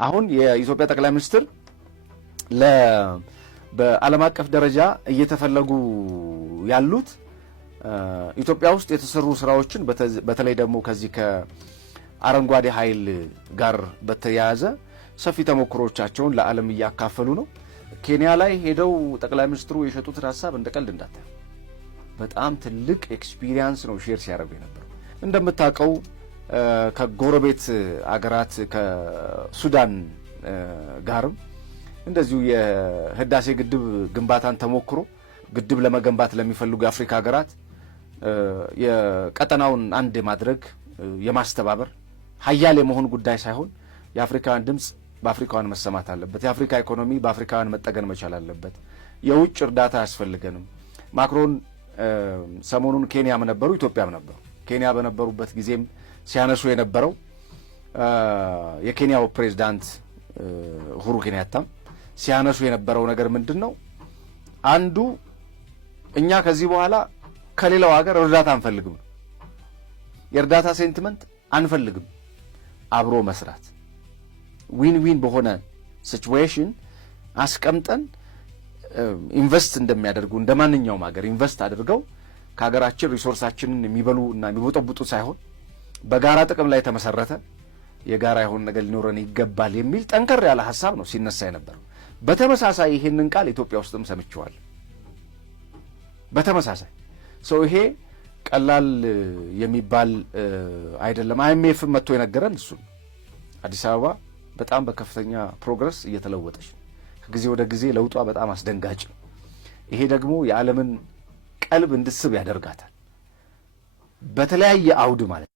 አሁን የኢትዮጵያ ጠቅላይ ሚኒስትር በዓለም አቀፍ ደረጃ እየተፈለጉ ያሉት ኢትዮጵያ ውስጥ የተሰሩ ስራዎችን በተለይ ደግሞ ከዚህ ከአረንጓዴ ኃይል ጋር በተያያዘ ሰፊ ተሞክሮቻቸውን ለዓለም እያካፈሉ ነው። ኬንያ ላይ ሄደው ጠቅላይ ሚኒስትሩ የሸጡትን ሐሳብ እንደቀልድ እንዳታዩ። በጣም ትልቅ ኤክስፒሪየንስ ነው ሼር ሲያደርጉ የነበረው። እንደምታውቀው ከጎረቤት አገራት ከሱዳን ጋርም እንደዚሁ የህዳሴ ግድብ ግንባታን ተሞክሮ ግድብ ለመገንባት ለሚፈልጉ የአፍሪካ ሀገራት የቀጠናውን አንድ ማድረግ የማስተባበር ሀያል የመሆን ጉዳይ ሳይሆን የአፍሪካን ድምጽ በአፍሪካውያን መሰማት አለበት። የአፍሪካ ኢኮኖሚ በአፍሪካውያን መጠገን መቻል አለበት። የውጭ እርዳታ አያስፈልገንም። ማክሮን ሰሞኑን ኬንያም ነበሩ፣ ኢትዮጵያም ነበሩ። ኬንያ በነበሩበት ጊዜም ሲያነሱ የነበረው የኬንያው ፕሬዝዳንት ኡሁሩ ኬንያታም ሲያነሱ የነበረው ነገር ምንድነው? አንዱ እኛ ከዚህ በኋላ ከሌላው ሀገር እርዳታ አንፈልግም፣ የእርዳታ ሴንቲመንት አንፈልግም፣ አብሮ መስራት ዊን ዊን በሆነ ሲቹዌሽን አስቀምጠን ኢንቨስት እንደሚያደርጉ እንደማንኛውም ሀገር ኢንቨስት አድርገው ከሀገራችን ሪሶርሳችንን የሚበሉ እና የሚቦጠቡጡ ሳይሆን በጋራ ጥቅም ላይ የተመሰረተ የጋራ የሆነ ነገር ሊኖረን ይገባል የሚል ጠንከር ያለ ሐሳብ ነው ሲነሳ የነበረው። በተመሳሳይ ይሄንን ቃል ኢትዮጵያ ውስጥም ሰምቼዋለሁ። በተመሳሳይ ሰው ይሄ ቀላል የሚባል አይደለም። አይኤምኤፍ መጥቶ የነገረን እሱ አዲስ አበባ በጣም በከፍተኛ ፕሮግረስ እየተለወጠች ነው። ከጊዜ ወደ ጊዜ ለውጧ በጣም አስደንጋጭ ነው። ይሄ ደግሞ የዓለምን ቀልብ እንድስብ ያደርጋታል በተለያየ አውድ ማለት